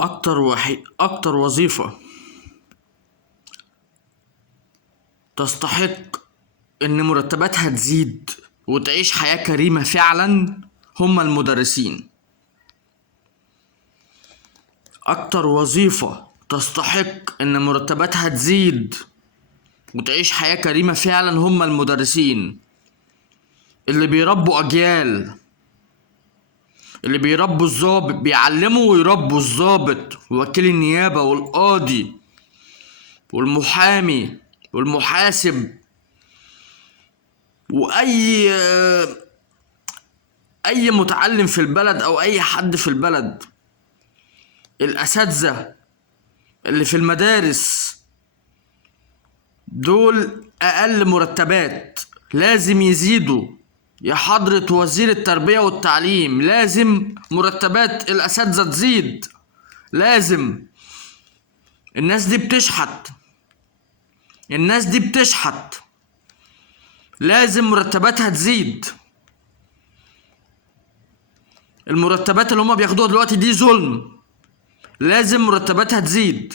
أكتر وظيفة تستحق إن مرتباتها تزيد وتعيش حياة كريمة فعلا هم المدرسين. أكتر وظيفة تستحق إن مرتباتها تزيد وتعيش حياة كريمة فعلا هم المدرسين اللي بيربوا أجيال، اللي بيربوا الضابط، بيعلموا ويربوا الضابط ووكيل النيابة والقاضي والمحامي والمحاسب وأي متعلم في البلد أو أي حد في البلد. الأساتذة اللي في المدارس دول أقل مرتبات لازم يزيدوا. يا حضرة وزير التربية والتعليم، لازم مرتبات الأساتذة تزيد، لازم. الناس دي بتشحت، لازم مرتباتها تزيد. المرتبات اللي هما بياخدوها دلوقتي دي ظلم، لازم مرتباتها تزيد.